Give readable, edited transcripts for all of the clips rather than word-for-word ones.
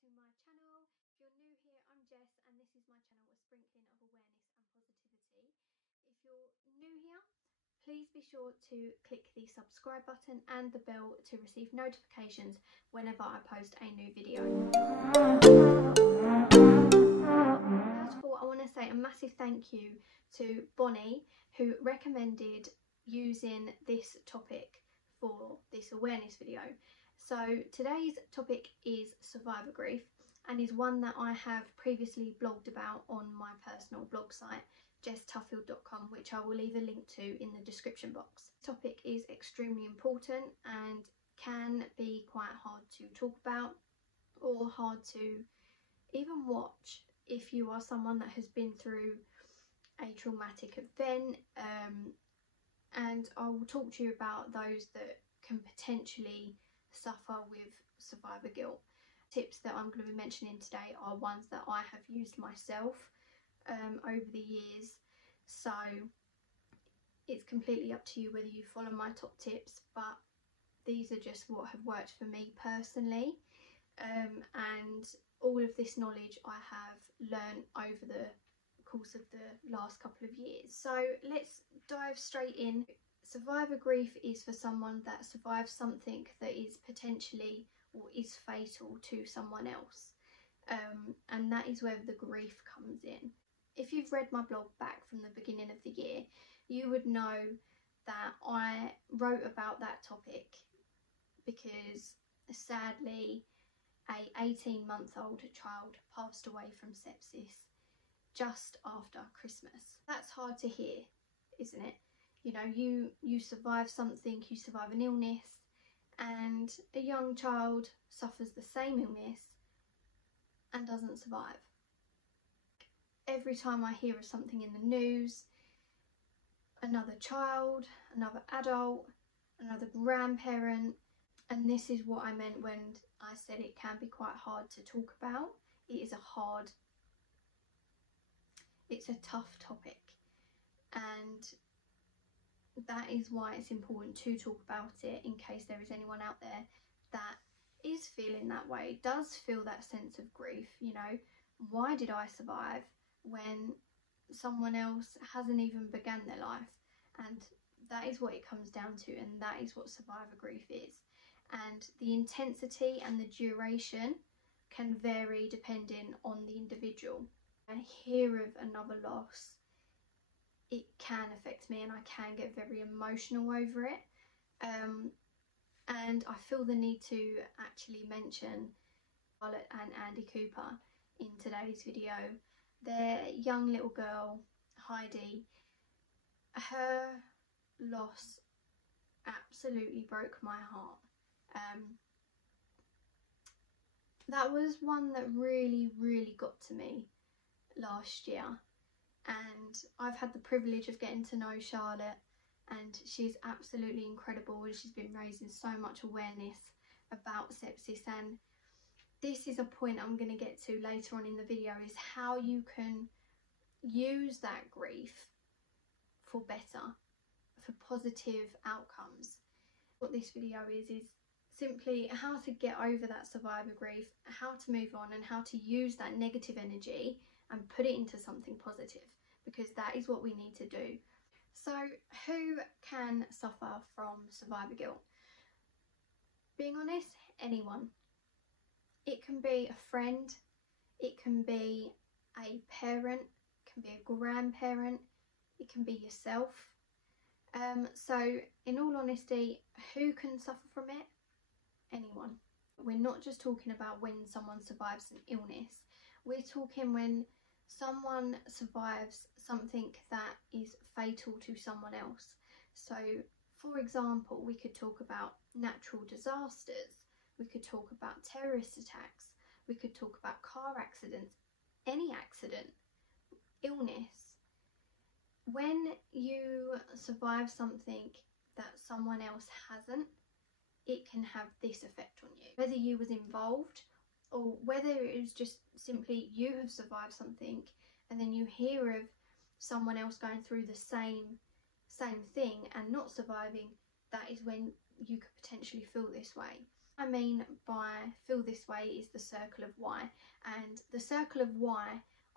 to my channel. If you're new here, I'm Jess and this is my channel, A Sprinkling of Awareness and Positivity. If you're new here, please be sure to click the subscribe button and the bell to receive notifications whenever I post a new video. First of all, I want to say a massive thank you to Bonnie, who recommended using this topic for this awareness video. So today's topic is survivor grief and is one that I have previously blogged about on my personal blog site jesstuffield.com, which I will leave a link to in the description box. This topic is extremely important and can be quite hard to talk about or hard to even watch if you are someone that has been through a traumatic event, and I will talk to you about those that can potentially suffer with survivor guilt. Tips that I'm going to be mentioning today are ones that I have used myself over the years, so it's completely up to you whether you follow my top tips, but these are just what have worked for me personally, and all of this knowledge I have learned over the course of the last couple of years. So let's dive straight in. Survivor grief is for someone that survives something that is potentially or is fatal to someone else, and that is where the grief comes in. If you've read my blog back from the beginning of the year, you would know that I wrote about that topic because sadly a 18-month-old child passed away from sepsis just after Christmas. That's hard to hear, isn't it? You know, you survive something, you survive an illness, and a young child suffers the same illness and doesn't survive. Every time I hear of something in the news, another child, another adult, another grandparent, and this is what I meant when I said it can be quite hard to talk about. It's a tough topic, and that is why it's important to talk about it in case there is anyone out there that is feeling that way, does feel that sense of grief. You know, why did I survive when someone else hasn't even begun their life? And that is what it comes down to, and that is what survivor grief is. And the intensity and the duration can vary depending on the individual. I hear of another loss, it can affect me and I can get very emotional over it, and I feel the need to actually mention Charlotte and Andy Cooper in today's video. Their young little girl, Heidi, her loss absolutely broke my heart. That was one that really got to me last year, and I've had the privilege of getting to know Charlotte, and she's absolutely incredible, and she's been raising so much awareness about sepsis. And this is a point I'm going to get to later on in the video, is how you can use that grief for better, for positive outcomes. What this video is simply how to get over that survivor grief, how to move on, and how to use that negative energy and put it into something positive, because that is what we need to do. So who can suffer from survivor guilt? Being honest, anyone. It can be a friend, it can be a parent, it can be a grandparent, it can be yourself. So in all honesty, who can suffer from it? Anyone. We're not just talking about when someone survives an illness, we're talking when someone survives something that is fatal to someone else. So for example, we could talk about natural disasters, we could talk about terrorist attacks, we could talk about car accidents, any accident, illness. When you survive something that someone else hasn't, it can have this effect on you. Whether you was involved or whether it was just simply you have survived something and then you hear of someone else going through the same thing and not surviving, that is when you could potentially feel this way. I mean by feel this way is the circle of why, and the circle of why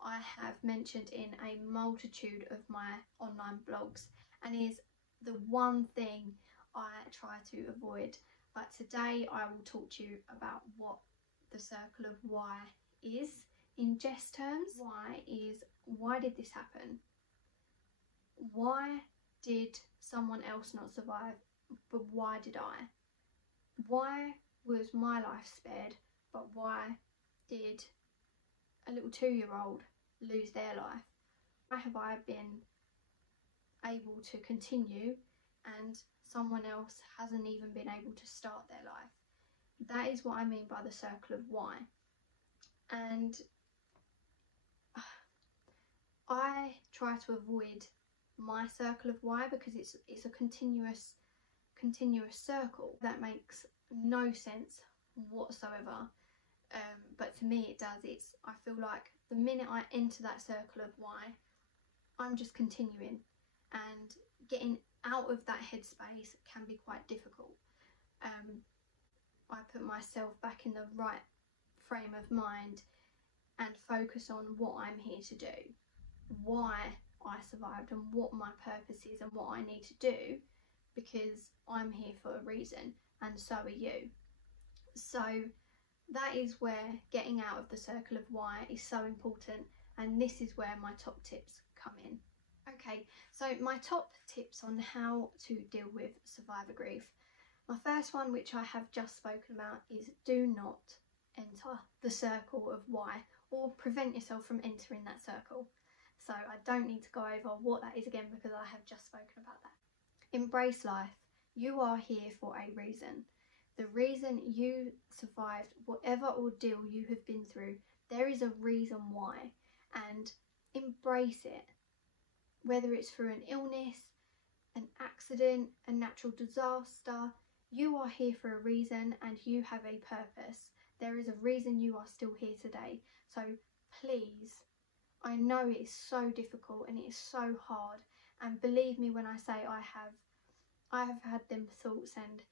I have mentioned in a multitude of my online blogs and is the one thing I try to avoid. But today I will talk to you about what the circle of why is in jest terms. Why is, why did this happen? Why did someone else not survive, but why did I? Why was my life spared, but why did a little 2-year-old lose their life? Why have I been able to continue and someone else hasn't even been able to start their life? That is what I mean by the circle of why. And I try to avoid my circle of why because it's a continuous circle that makes no sense whatsoever. But to me it does. I feel like the minute I enter that circle of why, I'm just continuing, and getting out of that headspace can be quite difficult. I put myself back in the right frame of mind and focus on what I'm here to do, why I survived and what my purpose is and what I need to do, because I'm here for a reason and so are you. So that is where getting out of the circle of why is so important, and this is where my top tips come in. Okay, so my top tips on how to deal with survivor grief. My first one, which I have just spoken about, is do not enter the circle of why, or prevent yourself from entering that circle. So I don't need to go over what that is again because I have just spoken about that. Embrace life. You are here for a reason. The reason you survived whatever ordeal you have been through, there is a reason why, and embrace it. Whether it's through an illness, an accident, a natural disaster, you are here for a reason and you have a purpose. There is a reason you are still here today. So please, I know it is so difficult and it is so hard, and believe me when I say I have had them thoughts and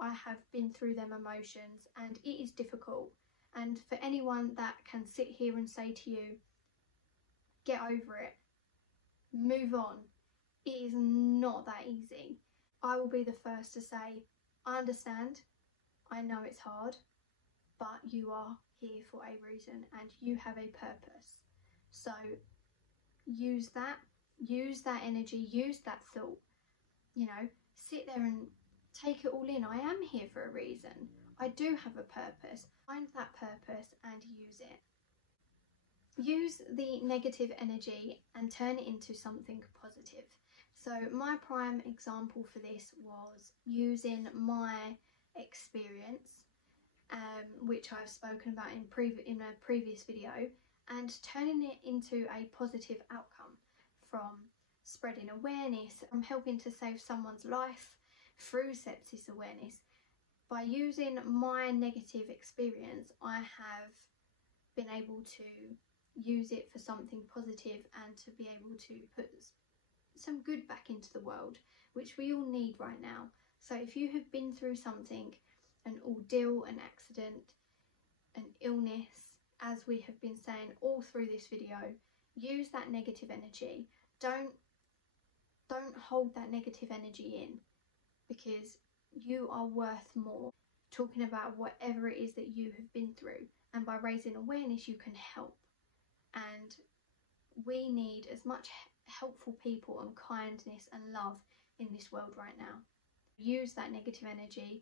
I have been through them emotions, and it is difficult. And for anyone that can sit here and say to you, get over it, move on, it is not that easy. I will be the first to say, I understand, I know it's hard, but you are here for a reason and you have a purpose. So use that energy, use that thought, you know, sit there and take it all in. I am here for a reason. I do have a purpose. Find that purpose and use it. Use the negative energy and turn it into something positive. So my prime example for this was using my experience, which I've spoken about in a previous video, and turning it into a positive outcome from spreading awareness, from helping to save someone's life through sepsis awareness. By using my negative experience, I have been able to use it for something positive and to be able to put some good back into the world, which we all need right now. So if you have been through something, an ordeal, an accident, an illness, as we have been saying all through this video, use that negative energy. Don't hold that negative energy in, because you are worth more. Talking about whatever it is that you have been through, and by raising awareness you can help. And we need as much helpful people and kindness and love in this world right now. Use that negative energy,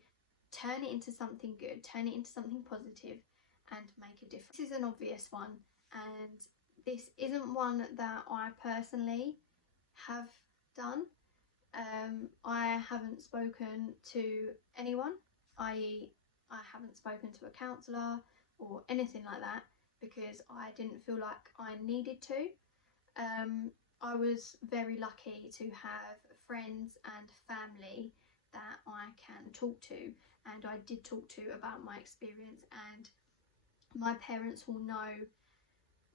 turn it into something good, turn it into something positive, and make a difference. This is an obvious one, and this isn't one that I personally have done. I haven't spoken to anyone, i.e. I haven't spoken to a counsellor or anything like that, because I didn't feel like I needed to. I was very lucky to have friends and family that I can talk to, and I did talk to about my experience, and my parents will know,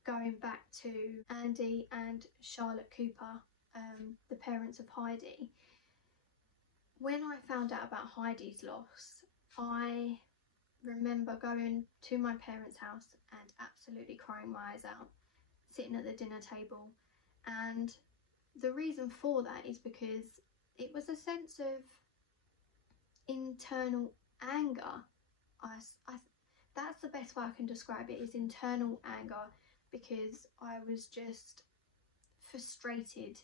going back to Andy and Charlotte Cooper, the parents of Heidi. When I found out about Heidi's loss, I remember going to my parents' house and absolutely crying my eyes out, sitting at the dinner table. And the reason for that is because it was a sense of internal anger. That's the best way I can describe it, is internal anger, because I was just frustrated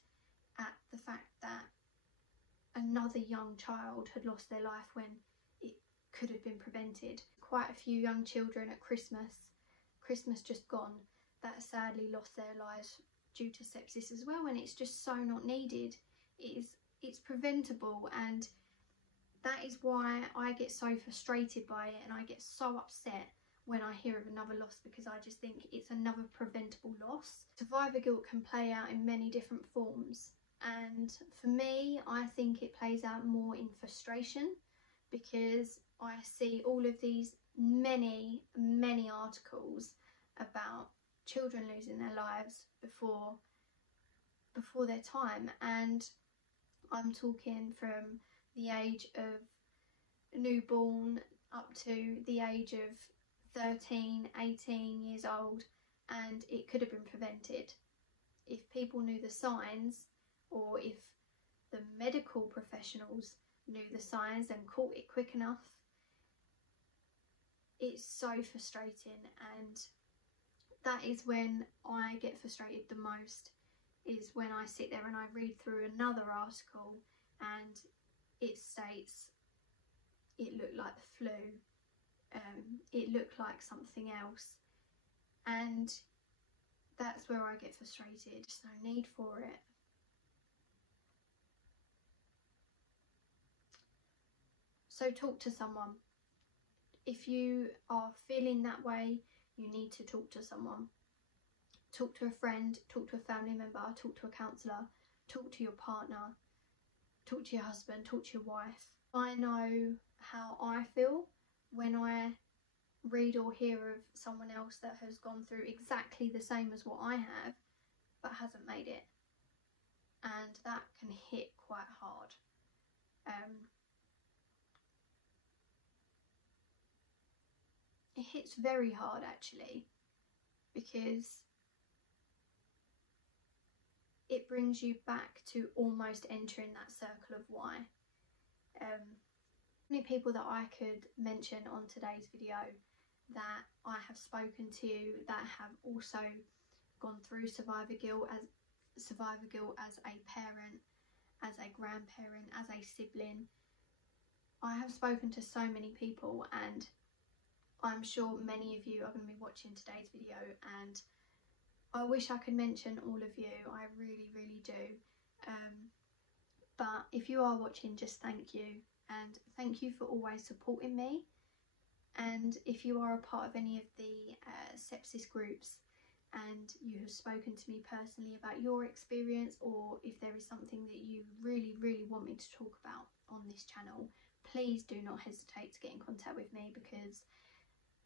at the fact that another young child had lost their life when it could have been prevented. Quite a few young children at Christmas just gone, that sadly lost their lives due to sepsis as well, and it's just so not needed. It's preventable, and that is why I get so frustrated by it, and I get so upset when I hear of another loss, because I just think it's another preventable loss. Survivor guilt can play out in many different forms, and for me, I think it plays out more in frustration, because I see all of these many articles about children losing their lives before their time, and I'm talking from the age of newborn up to the age of 13, 18 years old, and it could have been prevented if people knew the signs, or if the medical professionals knew the signs and caught it quick enough. It's so frustrating, and that is when I get frustrated the most, is when I sit there and I read through another article and it states it looked like the flu, it looked like something else, and that's where I get frustrated. There's no need for it. So talk to someone. If you are feeling that way, you need to talk to someone. Talk to a friend, talk to a family member, talk to a counsellor, talk to your partner, talk to your husband, talk to your wife. I know how I feel when I read or hear of someone else that has gone through exactly the same as what I have, but hasn't made it. And that can hit quite hard. It hits very hard actually, because it brings you back to almost entering that circle of why. Many people that I could mention on today's video that I have spoken to that have also gone through survivor guilt as a parent, as a grandparent, as a sibling. I have spoken to so many people, and I'm sure many of you are going to be watching today's video, and I wish I could mention all of you. I really do. But if you are watching, just thank you, and thank you for always supporting me. And if you are a part of any of the sepsis groups and you have spoken to me personally about your experience, or if there is something that you really want me to talk about on this channel, please do not hesitate to get in contact with me, because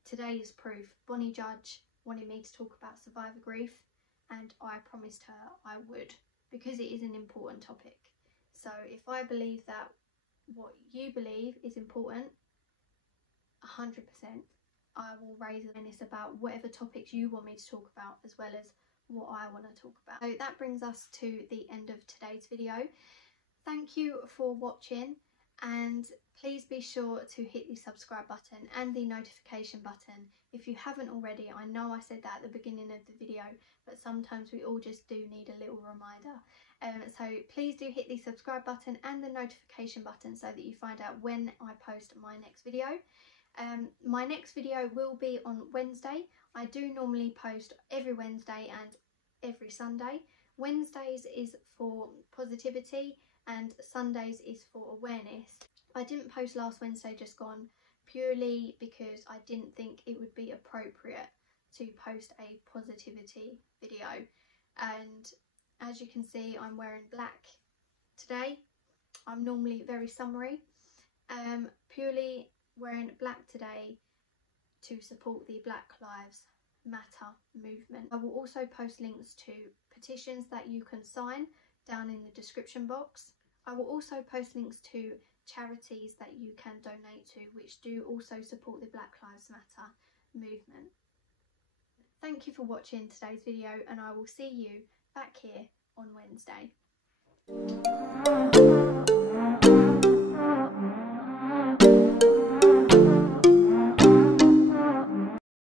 today is proof. Bonnie Judge wanted me to talk about survivor grief, and I promised her I would, because it is an important topic. So if I believe that what you believe is important, 100%, I will raise awareness about whatever topics you want me to talk about, as well as what I want to talk about. So that brings us to the end of today's video. Thank you for watching, and please be sure to hit the subscribe button and the notification button if you haven't already. I know I said that at the beginning of the video, but sometimes we all just do need a little reminder. So please do hit the subscribe button and the notification button so that you find out when I post my next video. My next video will be on Wednesday. I do normally post every Wednesday and every Sunday. Wednesdays is for positivity and Sundays is for awareness. I didn't post last Wednesday just gone, purely because I didn't think it would be appropriate to post a positivity video. And as you can see, I'm wearing black today. I'm normally very summery. Purely wearing black today to support the Black Lives Matter movement. I will also post links to petitions that you can sign down in the description box. I will also post links to charities that you can donate to, which do also support the Black Lives Matter movement. Thank you for watching today's video, and I will see you back here on Wednesday.